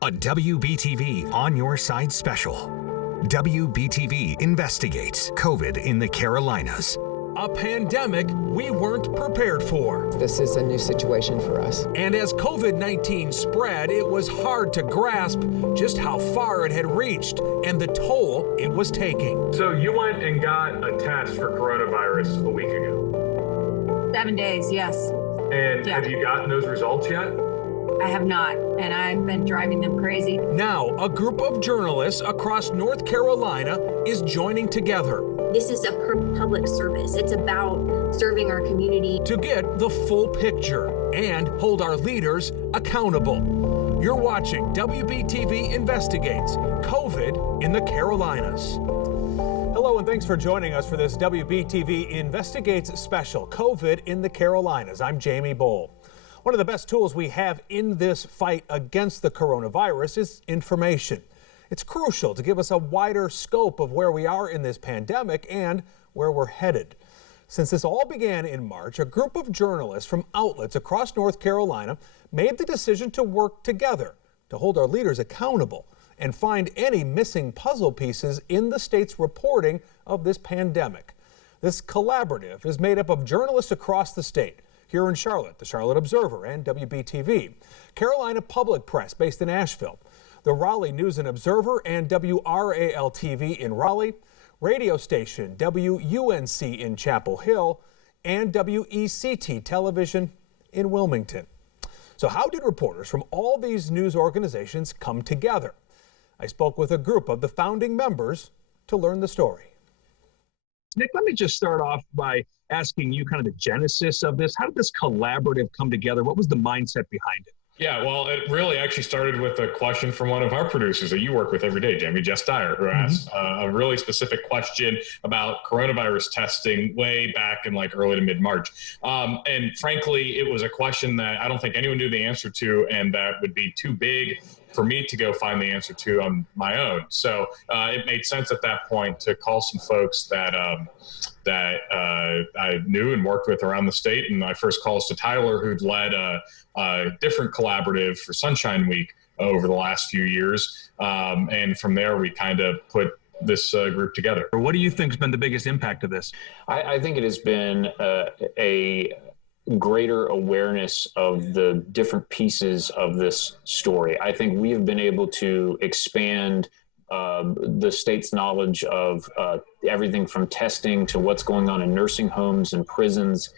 A WBTV On Your Side special. WBTV investigates COVID in the Carolinas. A pandemic we weren't prepared for. This is a new situation for us. And as COVID-19 spread, it was hard to grasp just how far it had reached and the toll it was taking. So you went and got a test for coronavirus a week ago. 7 days, yes. And have you gotten those results yet? I have not, and I've been driving them crazy. Now, a group of journalists across North Carolina is joining together. This is a public service. It's about serving our community. To get the full picture and hold our leaders accountable. You're watching WBTV Investigates COVID in the Carolinas. Hello and thanks for joining us for this WBTV Investigates special, COVID in the Carolinas. I'm Jamie Bowl. One of the best tools we have in this fight against the coronavirus is information. It's crucial to give us a wider scope of where we are in this pandemic and where we're headed. Since this all began in March, a group of journalists from outlets across North Carolina made the decision to work together to hold our leaders accountable and find any missing puzzle pieces in the state's reporting of this pandemic. This collaborative is made up of journalists across the state. Here in Charlotte, the Charlotte Observer and WBTV, Carolina Public Press based in Asheville, the Raleigh News and Observer and WRAL-TV in Raleigh, radio station WUNC in Chapel Hill, and WECT Television in Wilmington. So how did reporters from all these news organizations come together? I spoke with a group of the founding members to learn the story. Nick, let me just start off by asking you kind of the genesis of this. How did this collaborative come together? What was the mindset behind it? Yeah, well, it really actually started with a question from one of our producers that you work with every day, Jamie, Jess Dyer, who asked a really specific question about coronavirus testing way back in like early to mid-March. And frankly, it was a question that I don't think anyone knew the answer to, and that would be too big for me to go find the answer to on my own. So it made sense at that point to call some folks that I knew and worked with around the state. And my first call is to Tyler, who'd led a different collaborative for Sunshine Week over the last few years. And from there, we kind of put this group together. What do you think has been the biggest impact of this? I think it has been a greater awareness of the different pieces of this story. I think we have been able to expand the state's knowledge of everything from testing to what's going on in nursing homes and prisons.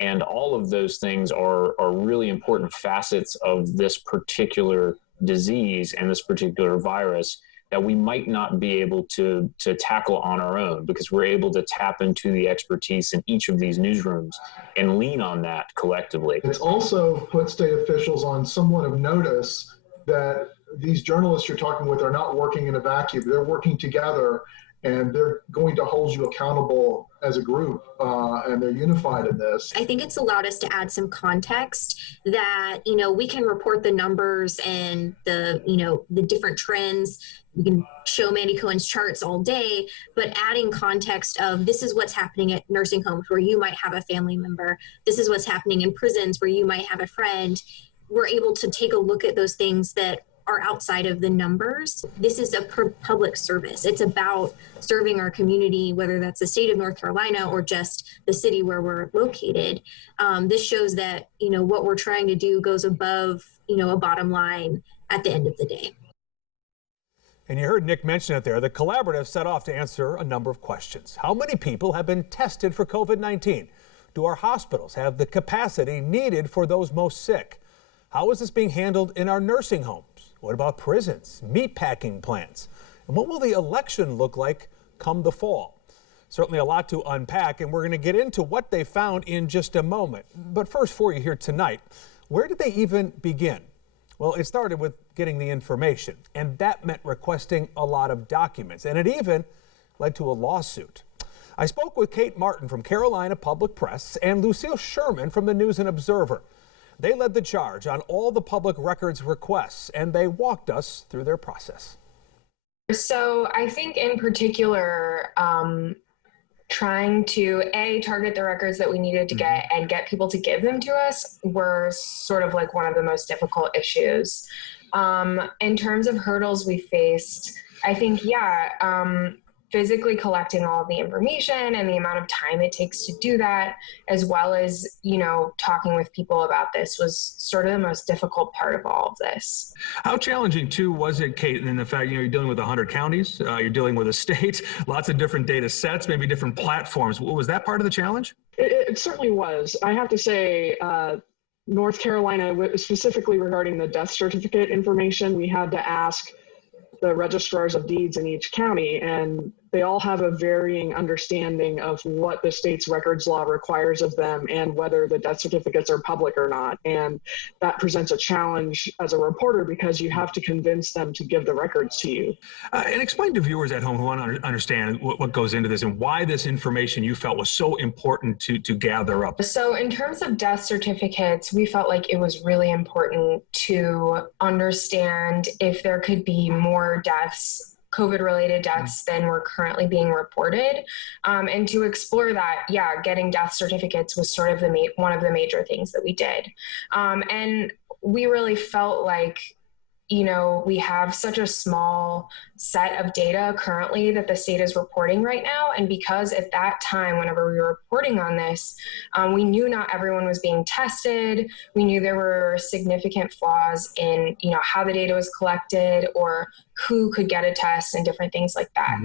And all of those things are really important facets of this particular disease and this particular virus that we might not be able to tackle on our own, because we're able to tap into the expertise in each of these newsrooms and lean on that collectively. It's also put state officials on somewhat of notice that these journalists you're talking with are not working in a vacuum. They're working together, and they're going to hold you accountable as a group, and they're unified in this. I think it's allowed us to add some context that, we can report the numbers and the different trends. We can show Mandy Cohen's charts all day, but adding context of this is what's happening at nursing homes where you might have a family member. This is what's happening in prisons where you might have a friend. We're able to take a look at those things that are outside of the numbers. This is a public service. It's about serving our community, whether that's the state of North Carolina or just the city where we're located. This shows that, what we're trying to do goes above, a bottom line at the end of the day. And you heard Nick mention it there. The collaborative set off to answer a number of questions. How many people have been tested for COVID-19? Do our hospitals have the capacity needed for those most sick? How is this being handled in our nursing homes? What about prisons, meatpacking plants? And what will the election look like come the fall? Certainly a lot to unpack, and we're going to get into what they found in just a moment. But first, for you here tonight, where did they even begin? Well, it started with getting the information, and that meant requesting a lot of documents, and it even led to a lawsuit. I spoke with Kate Martin from Carolina Public Press and Lucille Sherman from the News and Observer. They led the charge on all the public records requests, and they walked us through their process. So I think in particular, trying to target the records that we needed to get and get people to give them to us were sort of like one of the most difficult issues. In terms of hurdles we faced, I think, physically collecting all the information and the amount of time it takes to do that, as well as, talking with people about this was sort of the most difficult part of all of this. How challenging, too, was it, Kate, in the fact, you're dealing with 100 counties, you're dealing with a state, lots of different data sets, maybe different platforms. Was that part of the challenge? It certainly was. I have to say, North Carolina, specifically regarding the death certificate information, we had to ask the registrars of deeds in each county, and they all have a varying understanding of what the state's records law requires of them and whether the death certificates are public or not. And that presents a challenge as a reporter because you have to convince them to give the records to you. And explain to viewers at home who want to understand what goes into this and why this information you felt was so important to gather up. So in terms of death certificates, we felt like it was really important to understand if there could be more deaths, COVID-related deaths, than were currently being reported. And to explore that, getting death certificates was sort of one of the major things that we did. And we really felt like, we have such a small set of data currently that the state is reporting right now. And because at that time, whenever we were reporting on this, we knew not everyone was being tested. We knew there were significant flaws in, how the data was collected or who could get a test and different things like that.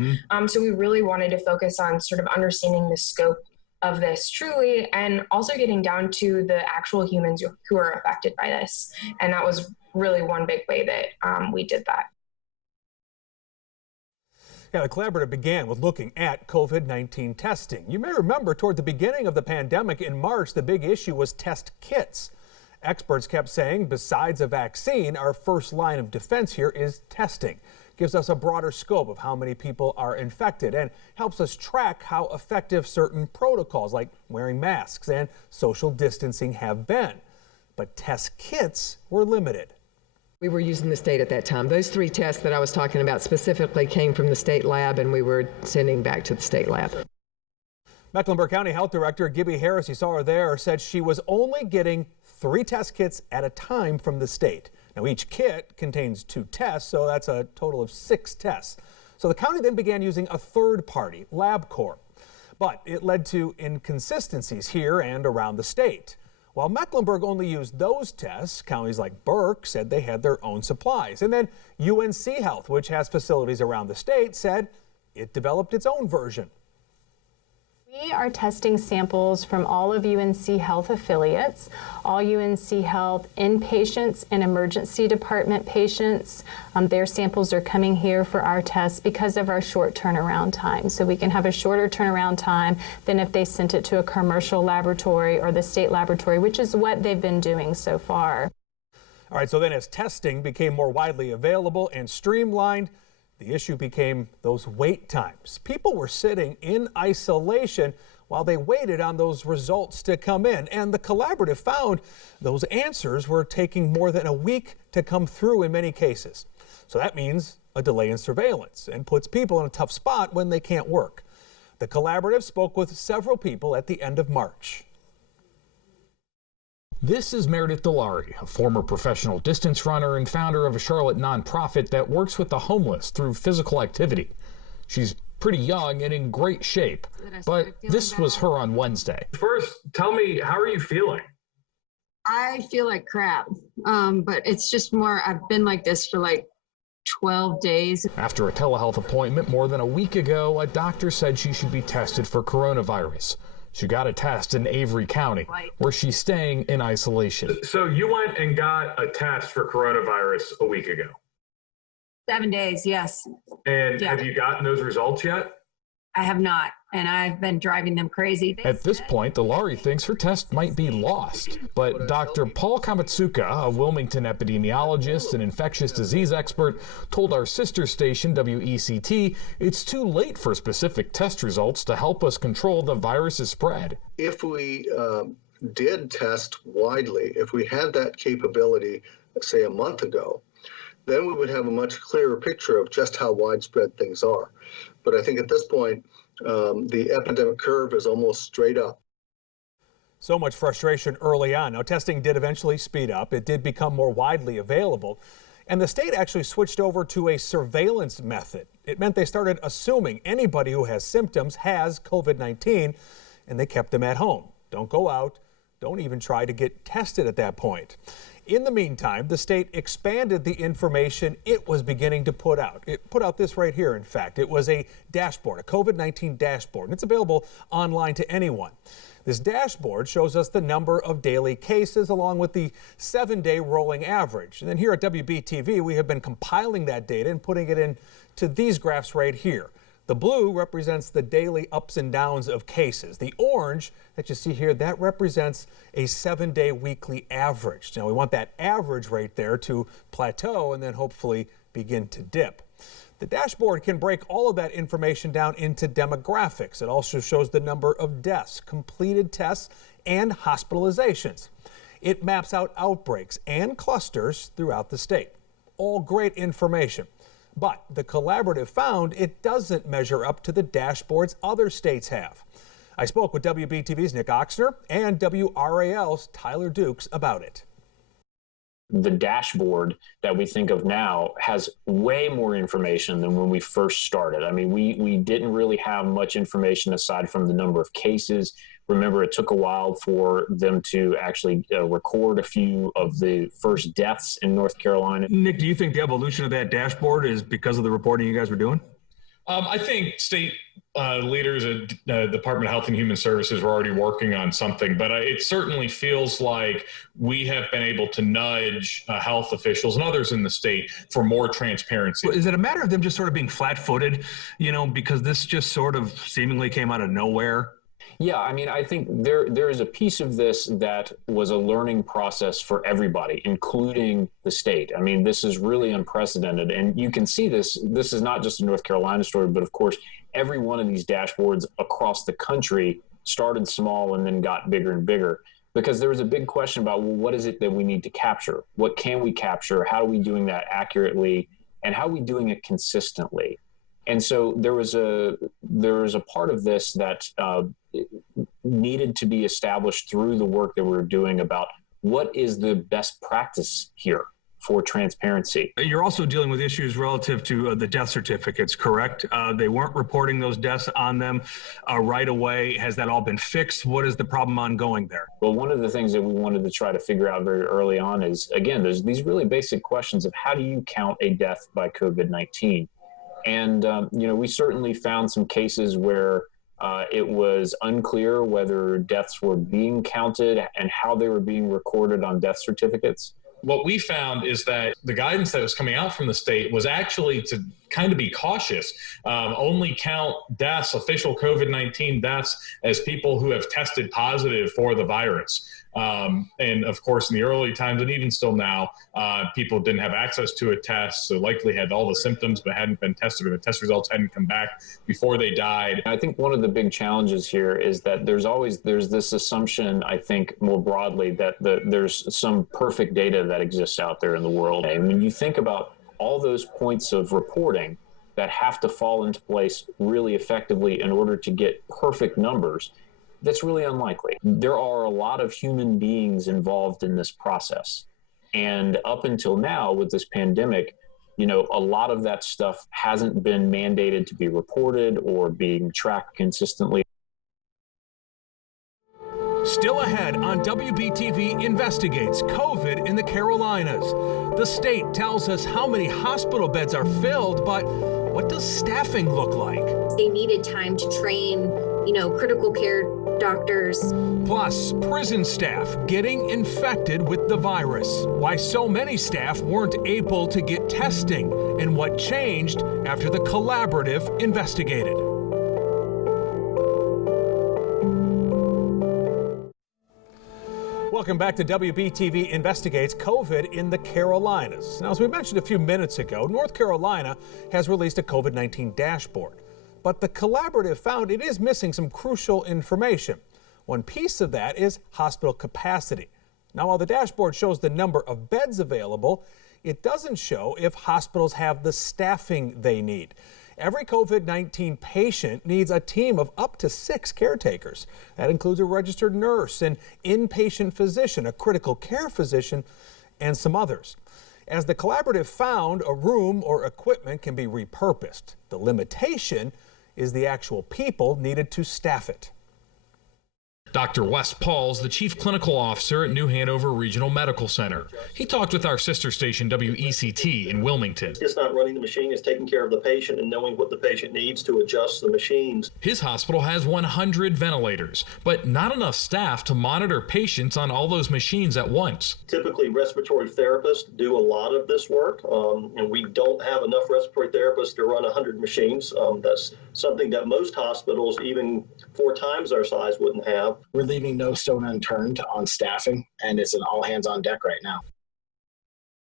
So we really wanted to focus on sort of understanding the scope of this truly, and also getting down to the actual humans who are affected by this. And that was really one big way that we did that. Yeah, the collaborative began with looking at COVID-19 testing. You may remember toward the beginning of the pandemic in March, the big issue was test kits. Experts kept saying, besides a vaccine, our first line of defense here is testing. Gives us a broader scope of how many people are infected and helps us track how effective certain protocols like wearing masks and social distancing have been. But test kits were limited. We were using the state at that time. Those 3 tests that I was talking about specifically came from the state lab, and we were sending back to the state lab. Mecklenburg County Health Director Gibby Harris, you saw her there, said she was only getting 3 test kits at a time from the state. Now, each kit contains 2 tests, so that's a total of 6 tests. So the county then began using a third party, LabCorp. But it led to inconsistencies here and around the state. While Mecklenburg only used those tests, counties like Burke said they had their own supplies. And then UNC Health, which has facilities around the state, said it developed its own version. We are testing samples from all of UNC Health affiliates, all UNC Health inpatients and emergency department patients. Their samples are coming here for our tests because of our short turnaround time. So we can have a shorter turnaround time than if they sent it to a commercial laboratory or the state laboratory, which is what they've been doing so far. All right, so then as testing became more widely available and streamlined, the issue became those wait times. People were sitting in isolation while they waited on those results to come in. And the collaborative found those answers were taking more than a week to come through in many cases. So that means a delay in surveillance and puts people in a tough spot when they can't work. The collaborative spoke with several people at the end of March. This is Meredith Delary, a former professional distance runner and founder of a Charlotte nonprofit that works with the homeless through physical activity. She's pretty young and in great shape, but this was her on Wednesday. First, tell me, how are you feeling? I feel like crap, but it's just more, I've been like this for like 12 days. After a telehealth appointment more than a week ago, a doctor said she should be tested for coronavirus. She got a test in Avery County, where she's staying in isolation. So you went and got a test for coronavirus a week ago? 7 days, yes. And have you gotten those results yet? I have not, and I've been driving them crazy. At this point, Delary thinks her test might be lost. But Dr. Paul Kamatsuka, a Wilmington epidemiologist and infectious disease expert, told our sister station, WECT, it's too late for specific test results to help us control the virus's spread. If we did test widely, if we had that capability, say a month ago, then we would have a much clearer picture of just how widespread things are. But I think at this point, the epidemic curve is almost straight up. So much frustration early on. Now, testing did eventually speed up. It did become more widely available. And the state actually switched over to a surveillance method. It meant they started assuming anybody who has symptoms has COVID-19, and they kept them at home. Don't go out. Don't even try to get tested at that point. In the meantime, the state expanded the information it was beginning to put out. It put out this right here, in fact. It was a dashboard, a COVID-19 dashboard, and it's available online to anyone. This dashboard shows us the number of daily cases along with the 7-day rolling average. And then here at WBTV, we have been compiling that data and putting it into these graphs right here. The blue represents the daily ups and downs of cases. The orange that you see here, that represents a 7-day weekly average. Now we want that average right there to plateau and then hopefully begin to dip. The dashboard can break all of that information down into demographics. It also shows the number of deaths, completed tests, and hospitalizations. It maps out outbreaks and clusters throughout the state. All great information. But the collaborative found it doesn't measure up to the dashboards other states have. I spoke with WBTV's Nick Oxner and WRAL's Tyler Dukes about it. The dashboard that we think of now has way more information than when we first started. I mean, we didn't really have much information aside from the number of cases. Remember, it took a while for them to actually record a few of the first deaths in North Carolina. Nick, do you think the evolution of that dashboard is because of the reporting you guys were doing? I think state leaders at the Department of Health and Human Services were already working on something, but it certainly feels like we have been able to nudge health officials and others in the state for more transparency. Is it a matter of them just sort of being flat-footed, because this just sort of seemingly came out of nowhere? Yeah, I mean, I think there is a piece of this that was a learning process for everybody, including the state. I mean, this is really unprecedented. And you can see this. This is not just a North Carolina story, but of course, every one of these dashboards across the country started small and then got bigger and bigger, because there was a big question about, well, what is it that we need to capture? What can we capture? How are we doing that accurately? And how are we doing it consistently? And so there was a part of this that needed to be established through the work that we're doing about what is the best practice here for transparency. You're also dealing with issues relative to the death certificates, correct? They weren't reporting those deaths on them right away. Has that all been fixed? What is the problem ongoing there? Well, one of the things that we wanted to try to figure out very early on is, again, there's these really basic questions of how do you count a death by COVID-19? And, we certainly found some cases where it was unclear whether deaths were being counted and how they were being recorded on death certificates. What we found is that the guidance that was coming out from the state was actually to kind of be cautious, only count deaths, official COVID-19 deaths, as people who have tested positive for the virus. And of course, in the early times, and even still now, people didn't have access to a test, so likely had all the symptoms but hadn't been tested, or the test results hadn't come back before they died. I think one of the big challenges here is that there's this assumption, I think, more broadly, that there's some perfect data that exists out there in the world. And when you think about all those points of reporting that have to fall into place really effectively in order to get perfect numbers, that's really unlikely. There are a lot of human beings involved in this process. And up until now with this pandemic, a lot of that stuff hasn't been mandated to be reported or being tracked consistently. Still ahead on WBTV Investigates COVID in the Carolinas. The state tells us how many hospital beds are filled, but what does staffing look like? They needed time to train, critical care doctors. Plus, prison staff getting infected with the virus. Why so many staff weren't able to get testing, and what changed after the collaborative investigated. Welcome back to WBTV Investigates COVID in the Carolinas. Now, as we mentioned a few minutes ago, North Carolina has released a COVID-19 dashboard. But the collaborative found it is missing some crucial information. One piece of that is hospital capacity. Now, while the dashboard shows the number of beds available, it doesn't show if hospitals have the staffing they need. Every COVID-19 patient needs a team of up to 6 caretakers. That includes a registered nurse, an inpatient physician, a critical care physician, and some others. As the collaborative found, a room or equipment can be repurposed. The limitation is the actual people needed to staff it. Dr. Wes Pauls, the Chief Clinical Officer at New Hanover Regional Medical Center. He talked with our sister station WECT in Wilmington. It's not running the machine, it's taking care of the patient and knowing what the patient needs to adjust the machines. His hospital has 100 ventilators, but not enough staff to monitor patients on all those machines at once. Typically, respiratory therapists do a lot of this work, and we don't have enough respiratory therapists to run 100 machines. That's something that most hospitals, even 4 times our size, wouldn't have. We're leaving no stone unturned on staffing, and it's an all hands on deck right now.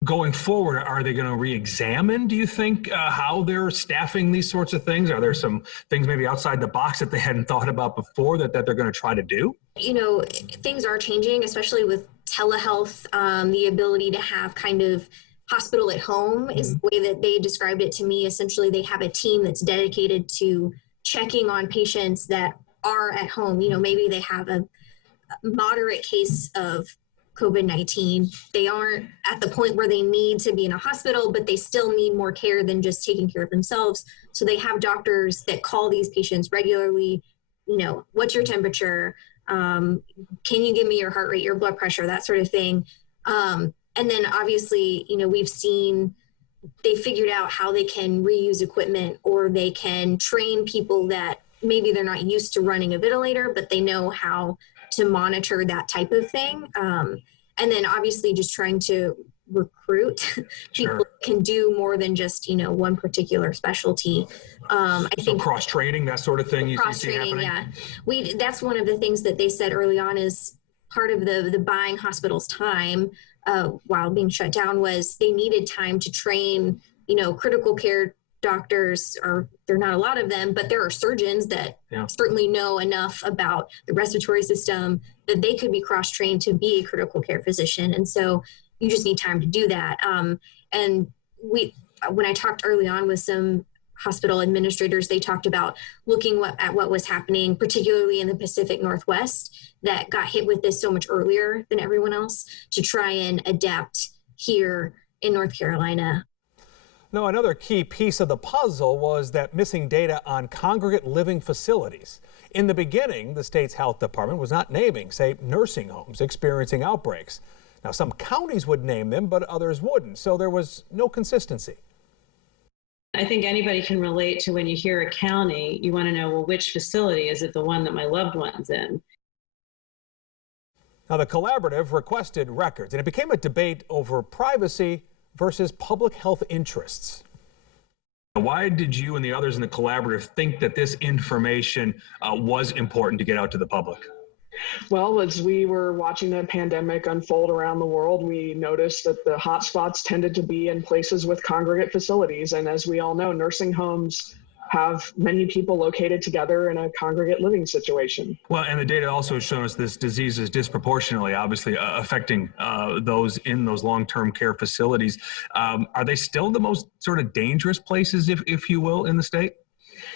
Going forward, are they going to re-examine, do you think, how they're staffing these sorts of things? Are there some things maybe outside the box that they hadn't thought about before that they're going to try to do? You know, things are changing, especially with telehealth, the ability to have kind of hospital at home is the way that they described it to me. Essentially, they have a team that's dedicated to checking on patients that are at home. You know, maybe they have a moderate case of COVID-19. They aren't at the point where they need to be in a hospital, but they still need more care than just taking care of themselves. So they have doctors that call these patients regularly, you know, what's your temperature? Can you give me your heart rate, your blood pressure, that sort of thing. And then obviously, you know, we've seen they figured out how they can reuse equipment, or they can train people that maybe they're not used to running a ventilator, but they know how to monitor that type of thing. And then obviously just trying to recruit people that can do more than just, you know, one particular specialty. I think cross-training, that sort of thing you see happening? Yeah. That's one of the things that they said early on is part of the buying hospitals time while being shut down was they needed time to train, you know, critical care doctors, or there are not a lot of them, but there are surgeons that certainly know enough about the respiratory system that they could be cross-trained to be a critical care physician. And so you just need time to do that. And when I talked early on with some hospital administrators, they talked about looking at what was happening, particularly in the Pacific Northwest that got hit with this so much earlier than everyone else, to try and adapt here in North Carolina. Now, another key piece of the puzzle was that missing data on congregate living facilities. In the beginning, the state's health department was not naming, say, nursing homes experiencing outbreaks. Now, some counties would name them, but others wouldn't, so there was no consistency. I think anybody can relate to when you hear a county, you want to know, well, which facility? Is it the one that my loved one's in? Now, the collaborative requested records, and it became a debate over privacy versus public health interests. Why did you and the others in the collaborative think that this information was important to get out to the public? Well, as we were watching the pandemic unfold around the world, we noticed that the hotspots tended to be in places with congregate facilities. And as we all know, nursing homes have many people located together in a congregate living situation. Well, and the data also has shown us this disease is disproportionately, obviously, affecting those in those long-term care facilities. Are they still the most sort of dangerous places, if you will, in the state?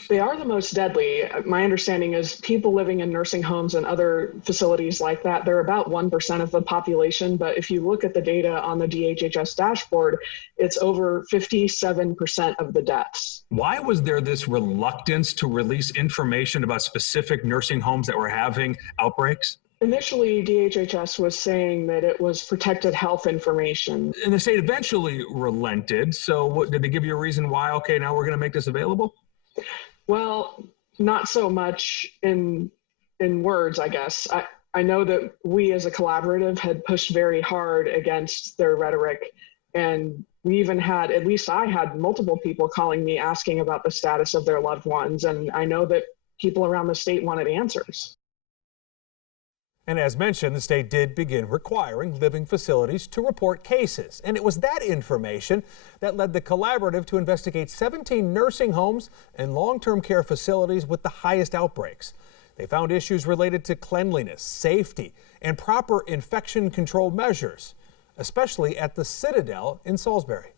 They are the most deadly. My understanding is people living in nursing homes and other facilities like that, they're about 1% of the population. But if you look at the data on the DHHS dashboard, it's over 57% of the deaths. Why was there this reluctance to release information about specific nursing homes that were having outbreaks? Initially, DHHS was saying that it was protected health information. And the state eventually relented. So did they give you a reason why, okay, now we're going to make this available? Well, not so much in words, I guess. I know that we as a collaborative had pushed very hard against their rhetoric, and we even had, at least I had multiple people calling me asking about the status of their loved ones, and I know that people around the state wanted answers. And as mentioned, the state did begin requiring living facilities to report cases. And it was that information that led the collaborative to investigate 17 nursing homes and long-term care facilities with the highest outbreaks. They found issues related to cleanliness, safety, and proper infection control measures, especially at the Citadel in Salisbury.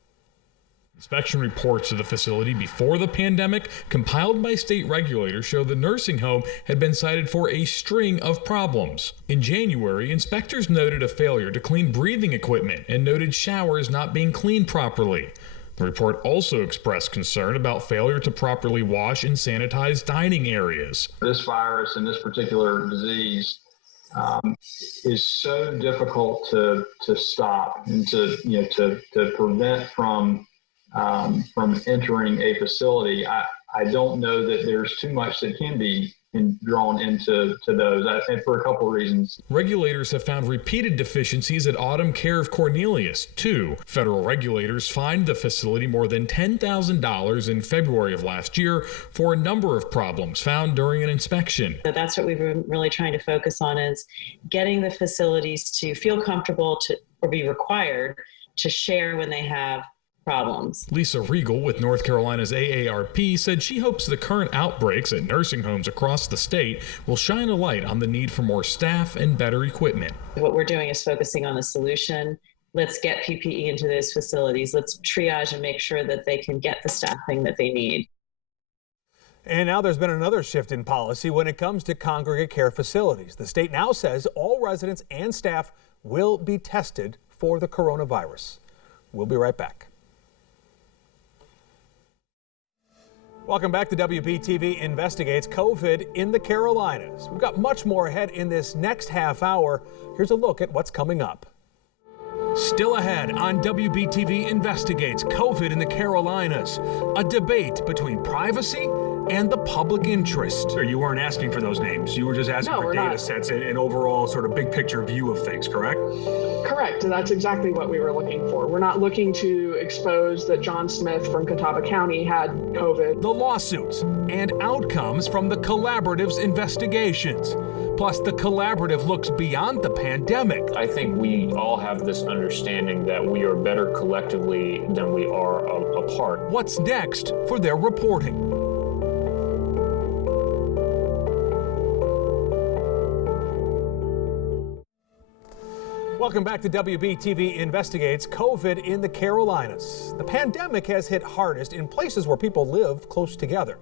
Inspection reports of the facility before the pandemic, compiled by state regulators, show the nursing home had been cited for a string of problems. In January, inspectors noted a failure to clean breathing equipment and noted showers not being cleaned properly. The report also expressed concern about failure to properly wash and sanitize dining areas. This virus and this particular disease is so difficult to stop and to prevent from entering a facility. I don't know that there's too much that can be drawn into those, I think, for a couple of reasons. Regulators have found repeated deficiencies at Autumn Care of Cornelius, too. Federal regulators fined the facility more than $10,000 in February of last year for a number of problems found during an inspection. So that's what we've been really trying to focus on, is getting the facilities to feel comfortable or be required to share when they have problems. Lisa Riegel with North Carolina's AARP said she hopes the current outbreaks at nursing homes across the state will shine a light on the need for more staff and better equipment. What we're doing is focusing on the solution. Let's get PPE into those facilities. Let's triage and make sure that they can get the staffing that they need. And now there's been another shift in policy when it comes to congregate care facilities. The state now says all residents and staff will be tested for the coronavirus. We'll be right back. Welcome back to WBTV Investigates COVID in the Carolinas. We've got much more ahead in this next half hour. Here's a look at what's coming up. Still ahead on WBTV Investigates COVID in the Carolinas, a debate between privacy and the public interest. So you weren't asking for those names. You were just asking for data sets and an overall sort of big picture view of things, correct? Correct. That's exactly what we were looking for. We're not looking to expose that John Smith from Catawba County had COVID. The lawsuits and outcomes from the collaborative's investigations. Plus, the collaborative looks beyond the pandemic. I think we all have this understanding that we are better collectively than we are apart. What's next for their reporting? Welcome back to WBTV Investigates COVID in the Carolinas. The pandemic has hit hardest in places where people live close together.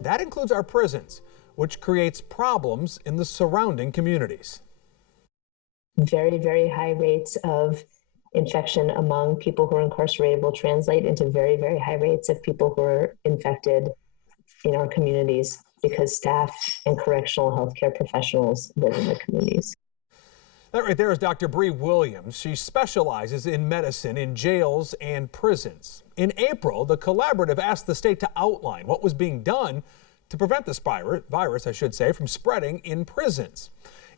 That includes our prisons, which creates problems in the surrounding communities. Very, very high rates of infection among people who are incarcerated will translate into very, very high rates of people who are infected in our communities because staff and correctional healthcare professionals live in the communities. That right there is Dr. Bree Williams. She specializes in medicine in jails and prisons. In April, the collaborative asked the state to outline what was being done to prevent this virus, from spreading in prisons.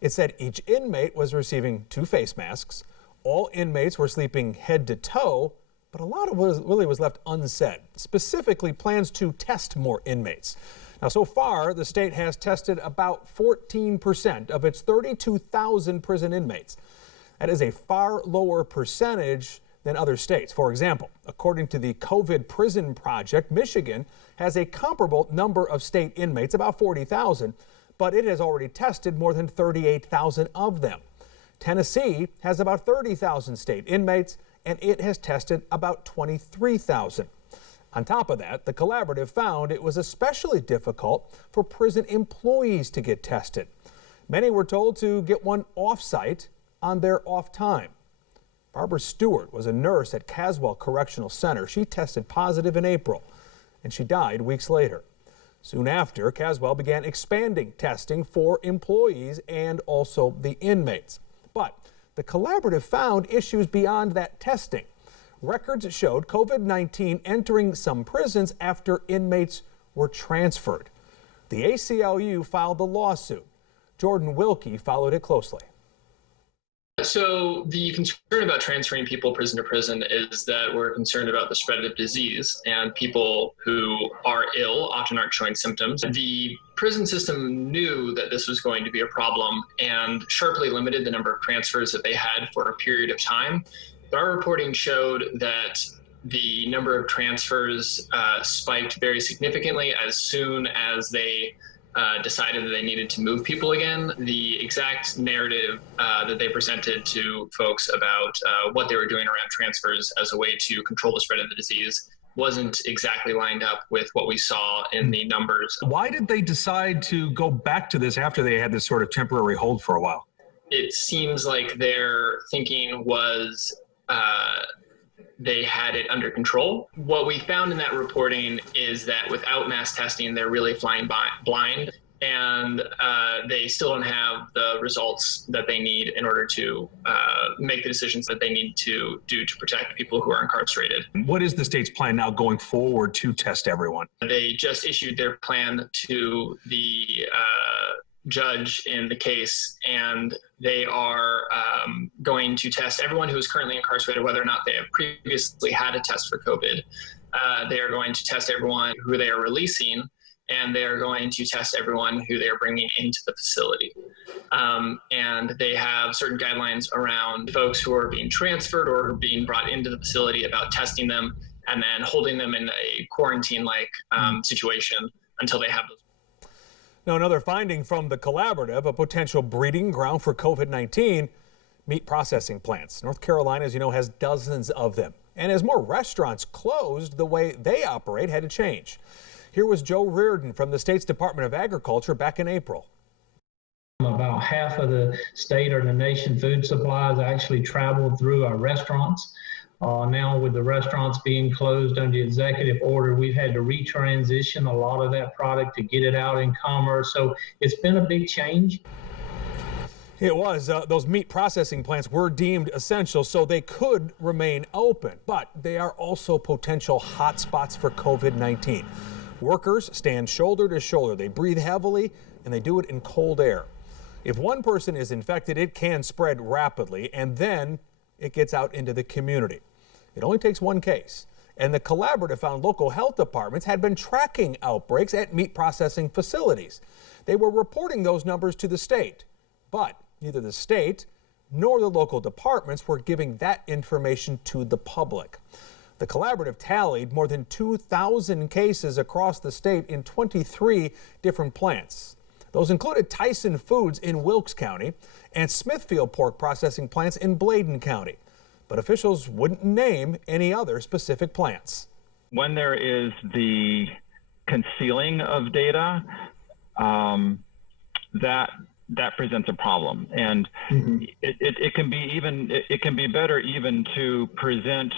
It said each inmate was receiving 2 face masks. All inmates were sleeping head to toe, but a lot of what really was left unsaid, specifically plans to test more inmates. Now, so far, the state has tested about 14% of its 32,000 prison inmates. That is a far lower percentage than other states. For example, according to the COVID Prison Project, Michigan has a comparable number of state inmates, about 40,000, but it has already tested more than 38,000 of them. Tennessee has about 30,000 state inmates, and it has tested about 23,000. On top of that, the collaborative found it was especially difficult for prison employees to get tested. Many were told to get one off-site on their off time. Barbara Stewart was a nurse at Caswell Correctional Center. She tested positive in April, and she died weeks later. Soon after, Caswell began expanding testing for employees and also the inmates. But the collaborative found issues beyond that testing. Records showed COVID-19 entering some prisons after inmates were transferred. The ACLU filed the lawsuit. Jordan Wilkie followed it closely. So the concern about transferring people prison to prison is that we're concerned about the spread of disease, and people who are ill often aren't showing symptoms. The prison system knew that this was going to be a problem and sharply limited the number of transfers that they had for a period of time. Our reporting showed that the number of transfers spiked very significantly as soon as they decided that they needed to move people again. The exact narrative that they presented to folks about what they were doing around transfers as a way to control the spread of the disease wasn't exactly lined up with what we saw in the numbers. Why did they decide to go back to this after they had this sort of temporary hold for a while? It seems like their thinking was they had it under control. What we found in that reporting is that without mass testing, they're really flying blind, and they still don't have the results that they need in order to make the decisions that they need to do to protect people who are incarcerated. What is the state's plan now going forward to test everyone? They just issued their plan to the judge in the case, and they are going to test everyone who is currently incarcerated, whether or not they have previously had a test for COVID. They are going to test everyone who they are releasing, and they are going to test everyone who they are bringing into the facility. And they have certain guidelines around folks who are being transferred or being brought into the facility about testing them and then holding them in a quarantine-like situation until they have those. Now, another finding from the collaborative, a potential breeding ground for COVID-19, meat processing plants. North Carolina, as you know, has dozens of them. And as more restaurants closed, the way they operate had to change. Here was Joe Reardon from the state's Department of Agriculture back in April. About half of the state or the nation food supplies actually traveled through our restaurants. Now with the restaurants being closed under executive order, we've had to retransition a lot of that product to get it out in commerce. So it's been a big change. It was. Those meat processing plants were deemed essential, so they could remain open. But they are also potential hotspots for COVID-19. Workers stand shoulder to shoulder. They breathe heavily, and they do it in cold air. If one person is infected, it can spread rapidly, and then it gets out into the community. It only takes one case. And the collaborative found local health departments had been tracking outbreaks at meat processing facilities. They were reporting those numbers to the state, but neither the state nor the local departments were giving that information to the public. The collaborative tallied more than 2,000 cases across the state in 23 different plants. Those included Tyson Foods in Wilkes County and Smithfield pork processing plants in Bladen County. But officials wouldn't name any other specific plants. When there is the concealing of data, that presents a problem, and it can be better even to present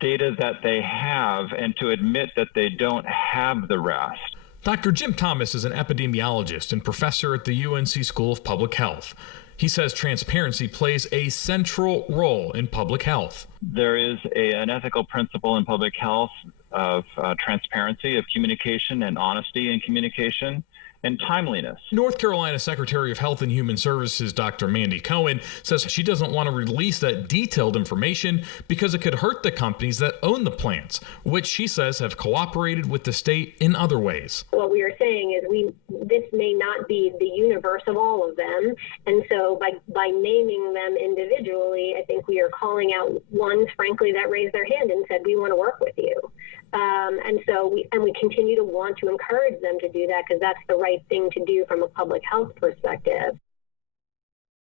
data that they have and to admit that they don't have the rest. Dr. Jim Thomas is an epidemiologist and professor at the UNC School of Public Health. He says transparency plays a central role in public health. There is an ethical principle in public health of transparency, of communication and honesty in communication, and timeliness. North Carolina Secretary of Health and Human Services, Dr. Mandy Cohen, says she doesn't want to release that detailed information because it could hurt the companies that own the plants, which she says have cooperated with the state in other ways. What we are saying is this may not be the universe of all of them, and so by naming them individually, I think we are calling out ones, frankly, that raised their hand and said, we want to work with you. And so we continue to want to encourage them to do that because that's the right thing to do from a public health perspective.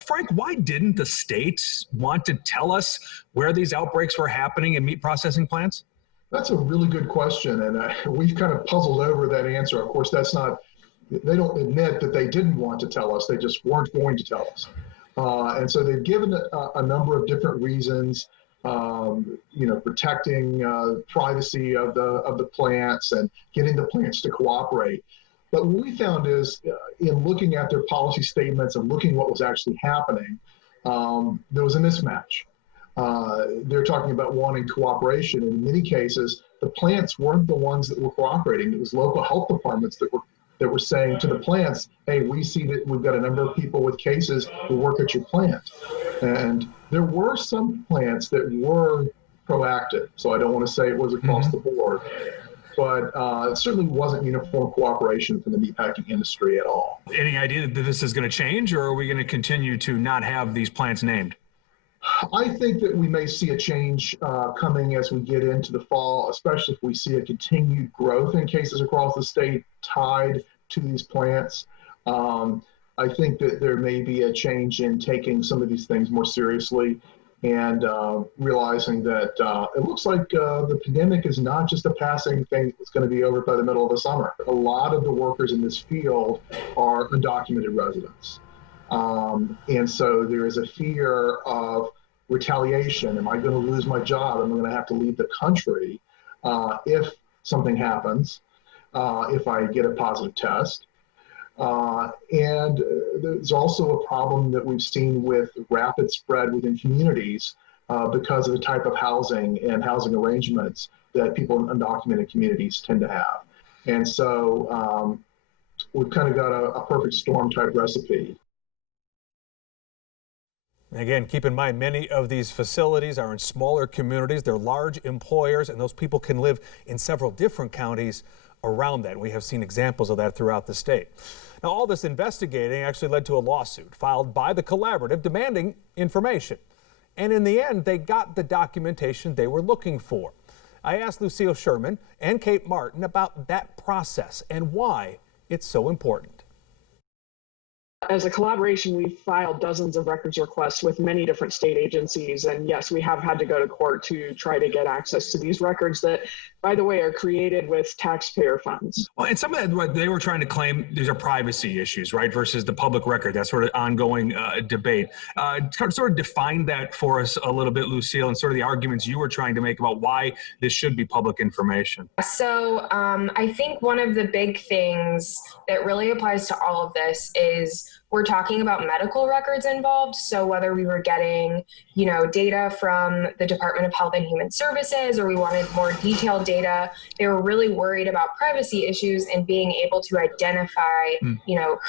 Frank, why didn't the state want to tell us where these outbreaks were happening in meat processing plants? That's a really good question, and we've kind of puzzled over that answer. Of course, they don't admit that they didn't want to tell us, they just weren't going to tell us. And so they've given a number of different reasons. Protecting privacy of the plants and getting the plants to cooperate. But what we found is in looking at their policy statements and looking what was actually happening, there was a mismatch. They're talking about wanting cooperation. In many cases, the plants weren't the ones that were cooperating. It was local health departments that were saying to the plants, hey, we see that we've got a number of people with cases who work at your plant. And there were some plants that were proactive. So I don't want to say it was across the board, but it certainly wasn't uniform cooperation from the meatpacking industry at all. Any idea that this is going to change, or are we going to continue to not have these plants named? I think that we may see a change coming as we get into the fall, especially if we see a continued growth in cases across the state tied to these plants. I think that there may be a change in taking some of these things more seriously. and realizing that it looks like the pandemic is not just a passing thing that's going to be over by the middle of the summer. A lot of the workers in this field are undocumented residents. And so there is a fear of retaliation. Am I going to lose my job? Am I going to have to leave the country if something happens, if I get a positive test? And there's also a problem that we've seen with rapid spread within communities because of the type of housing and housing arrangements that people in undocumented communities tend to have. And so we've kind of got a perfect storm type recipe. Again, keep in mind, many of these facilities are in smaller communities. They're large employers, and those people can live in several different counties around that. We have seen examples of that throughout the state. Now, all this investigating actually led to a lawsuit filed by the collaborative demanding information. And in the end, they got the documentation they were looking for. I asked Lucille Sherman and Kate Martin about that process and why it's so important. As a collaboration, we've filed dozens of records requests with many different state agencies. And yes, we have had to go to court to try to get access to these records that, by the way, are created with taxpayer funds. Well, and some of that, what they were trying to claim, these are privacy issues, right, versus the public record, that sort of ongoing debate. Sort of define that for us a little bit, Lucille, and sort of the arguments you were trying to make about why this should be public information. So I think one of the big things that really applies to all of this is we're talking about medical records involved. So whether we were getting, data from the Department of Health and Human Services, or we wanted more detailed data, they were really worried about privacy issues and being able to identify,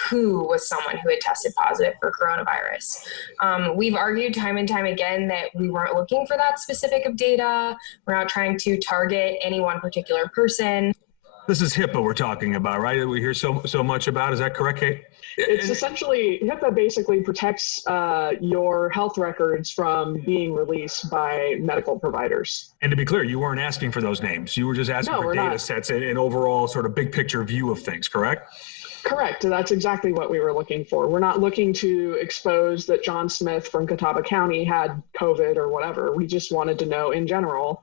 who was someone who had tested positive for coronavirus. We've argued time and time again that we weren't looking for that specific of data. We're not trying to target any one particular person. This is HIPAA we're talking about, right? That we hear so much about. Is that correct, Kate? It's essentially, HIPAA basically protects your health records from being released by medical providers. And to be clear, you weren't asking for those names. You were just asking for data sets and an overall sort of big picture view of things, correct? Correct. That's exactly what we were looking for. We're not looking to expose that John Smith from Catawba County had COVID or whatever. We just wanted to know in general,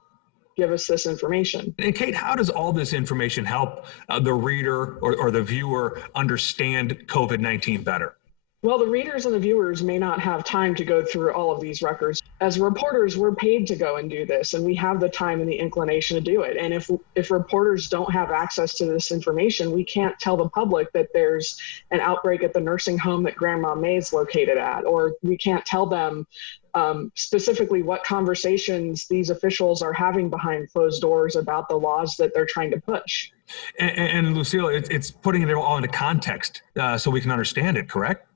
give us this information. And Kate, how does all this information help the reader or the viewer understand COVID-19 better? Well, the readers and the viewers may not have time to go through all of these records. As reporters, we're paid to go and do this, and we have the time and the inclination to do it. And if reporters don't have access to this information, we can't tell the public that there's an outbreak at the nursing home that Grandma May is located at, or we can't tell them specifically what conversations these officials are having behind closed doors about the laws that they're trying to push. And Lucille, it's putting it all into context so we can understand it, correct?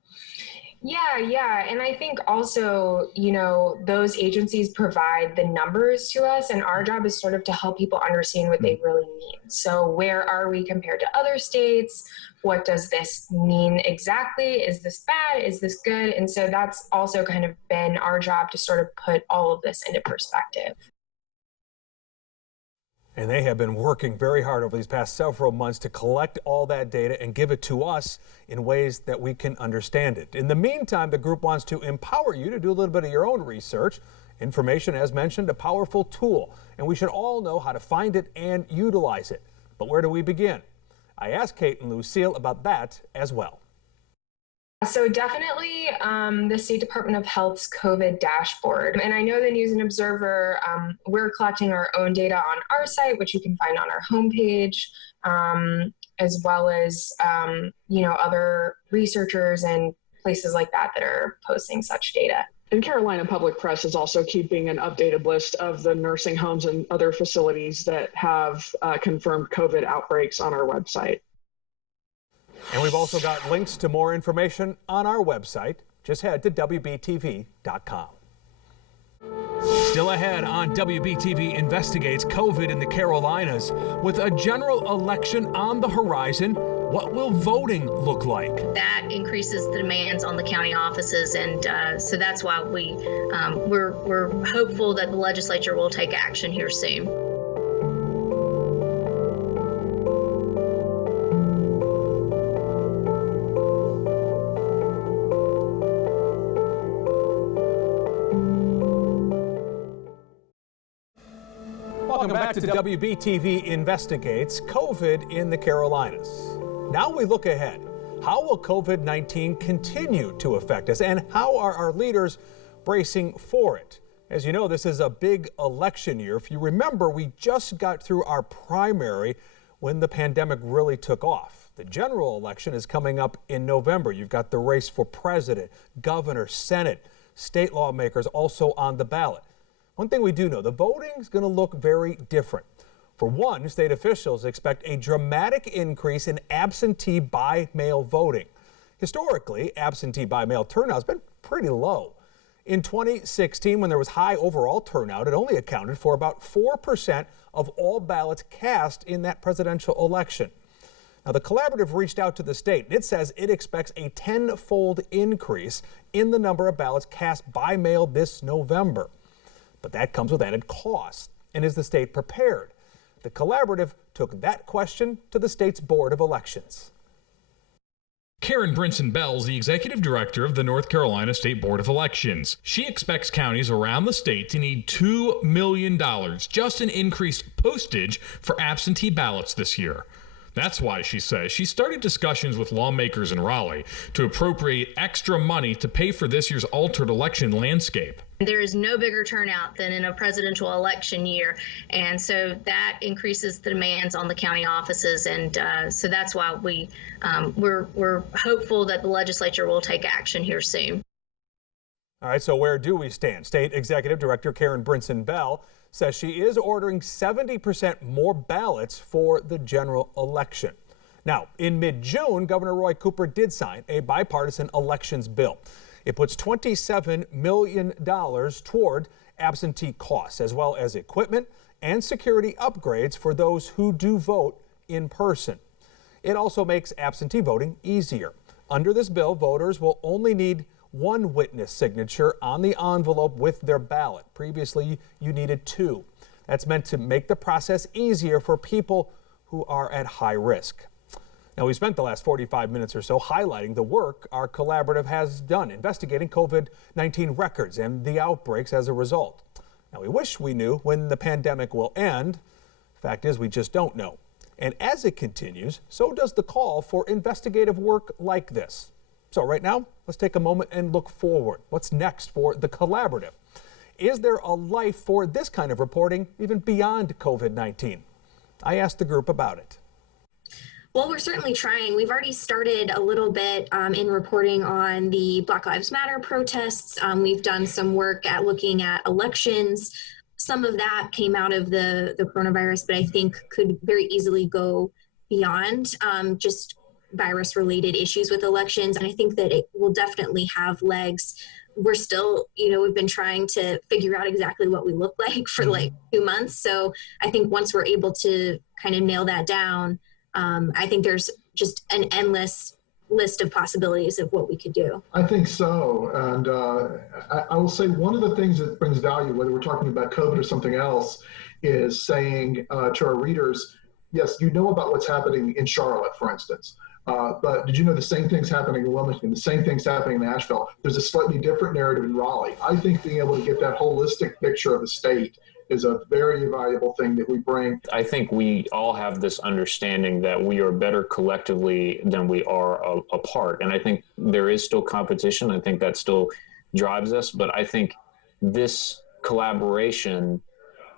Yeah. And I think also, those agencies provide the numbers to us, and our job is sort of to help people understand what they really mean. So where are we compared to other states? What does this mean exactly? Is this bad? Is this good? And so that's also kind of been our job to sort of put all of this into perspective. And they have been working very hard over these past several months to collect all that data and give it to us in ways that we can understand it. In the meantime, the group wants to empower you to do a little bit of your own research. Information, as mentioned, a powerful tool, and we should all know how to find it and utilize it. But where do we begin? I asked Kate and Lucille about that as well. So definitely the State Department of Health's COVID dashboard. And I know the News and Observer, we're collecting our own data on our site, which you can find on our homepage, as well as, other researchers and places like that are posting such data. And Carolina Public Press is also keeping an updated list of the nursing homes and other facilities that have confirmed COVID outbreaks on our website. And we've also got links to more information on our website. Just head to WBTV.com. Still ahead on WBTV Investigates COVID in the Carolinas. With a general election on the horizon, what will voting look like? That increases the demands on the county offices, and so that's why we're hopeful that the legislature will take action here soon. Welcome back to WBTV Investigates COVID in the Carolinas. Now we look ahead. How will COVID-19 continue to affect us, and how are our leaders bracing for it? As you know, this is a big election year. If you remember, we just got through our primary when the pandemic really took off. The general election is coming up in November. You've got the race for president, governor, Senate, state lawmakers also on the ballot. One thing we do know, the voting is going to look very different. For one, state officials expect a dramatic increase in absentee by mail voting. Historically, absentee by mail turnout has been pretty low. In 2016, when there was high overall turnout, it only accounted for about 4% of all ballots cast in that presidential election. Now, the collaborative reached out to the state, and it says it expects a 10-fold increase in the number of ballots cast by mail this November. But that comes with added costs. And is the state prepared? The collaborative took that question to the state's Board of Elections. Karen Brinson Bell is the executive director of the North Carolina State Board of Elections. She expects counties around the state to need $2 million just in increased postage for absentee ballots this year. That's why, she says, she started discussions with lawmakers in Raleigh to appropriate extra money to pay for this year's altered election landscape. There is no bigger turnout than in a presidential election year, and so that increases the demands on the county offices, and so that's why we're hopeful that the legislature will take action here soon. All right, so where do we stand? State Executive Director Karen Brinson Bell says she is ordering 70% more ballots for the general election. Now, in mid-June, Governor Roy Cooper did sign a bipartisan elections bill. It puts $27 million toward absentee costs, as well as equipment and security upgrades for those who do vote in person. It also makes absentee voting easier. Under this bill, voters will only need one witness signature on the envelope with their ballot. Previously, you needed two. That's meant to make the process easier for people who are at high risk. Now, we spent the last 45 minutes or so highlighting the work our collaborative has done, investigating COVID-19 records and the outbreaks as a result. Now, we wish we knew when the pandemic will end. Fact is, we just don't know. And as it continues, so does the call for investigative work like this. So right now, let's take a moment and look forward. What's next for the collaborative? Is there a life for this kind of reporting even beyond COVID-19? I asked the group about it. Well, we're certainly trying. We've already started a little bit in reporting on the Black Lives Matter protests. We've done some work at looking at elections. Some of that came out of the coronavirus, but I think could very easily go beyond just virus-related issues with elections. And I think that it will definitely have legs. We're still, we've been trying to figure out exactly what we look like for like 2 months. So I think once we're able to kind of nail that down, I think there's just an endless list of possibilities of what we could do. I think so. And I will say one of the things that brings value, whether we're talking about COVID or something else, is saying to our readers, yes, you know about what's happening in Charlotte, for instance. But did you know the same thing's happening in Wilmington, the same thing's happening in Nashville? There's a slightly different narrative in Raleigh. I think being able to get that holistic picture of the state is a very valuable thing that we bring. I think we all have this understanding that we are better collectively than we are apart. And I think there is still competition. I think that still drives us. But I think this collaboration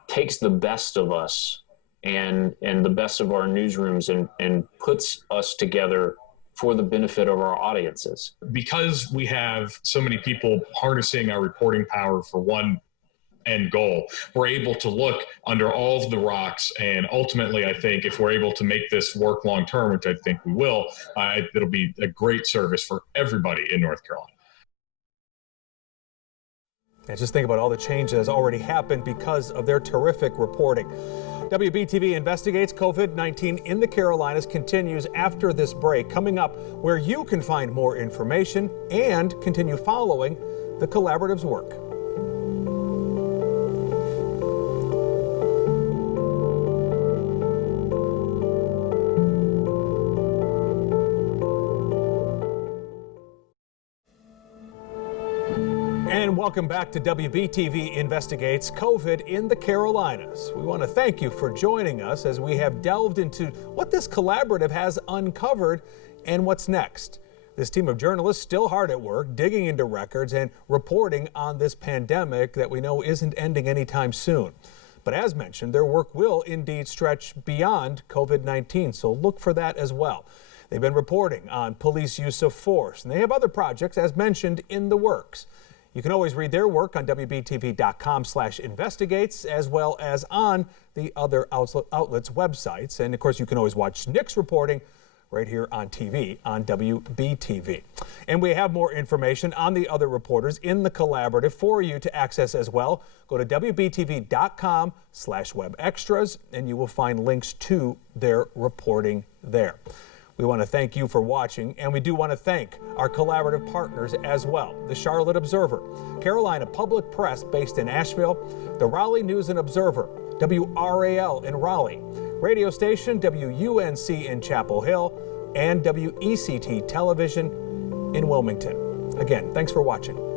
takes the best of us and the best of our newsrooms and puts us together for the benefit of our audiences. Because we have so many people harnessing our reporting power for one end goal, we're able to look under all of the rocks. And ultimately, I think if we're able to make this work long term, which I think we will, it'll be a great service for everybody in North Carolina. And just think about all the change that has already happened because of their terrific reporting. WBTV Investigates COVID-19 in the Carolinas continues after this break. Coming up, where you can find more information and continue following the collaborative's work. And welcome back to WBTV Investigates COVID in the Carolinas. We want to thank you for joining us as we have delved into what this collaborative has uncovered and what's next. This team of journalists still hard at work, digging into records and reporting on this pandemic that we know isn't ending anytime soon. But as mentioned, their work will indeed stretch beyond COVID-19, so look for that as well. They've been reporting on police use of force, and they have other projects, as mentioned, in the works. You can always read their work on WBTV.com/investigates, as well as on the other outlets' websites. And of course, you can always watch Nick's reporting right here on TV on WBTV. And we have more information on the other reporters in the collaborative for you to access as well. Go to WBTV.com/webextras, and you will find links to their reporting there. We want to thank you for watching, and we do want to thank our collaborative partners as well. The Charlotte Observer, Carolina Public Press based in Asheville, the Raleigh News and Observer, WRAL in Raleigh, radio station WUNC in Chapel Hill, and WECT Television in Wilmington. Again, thanks for watching.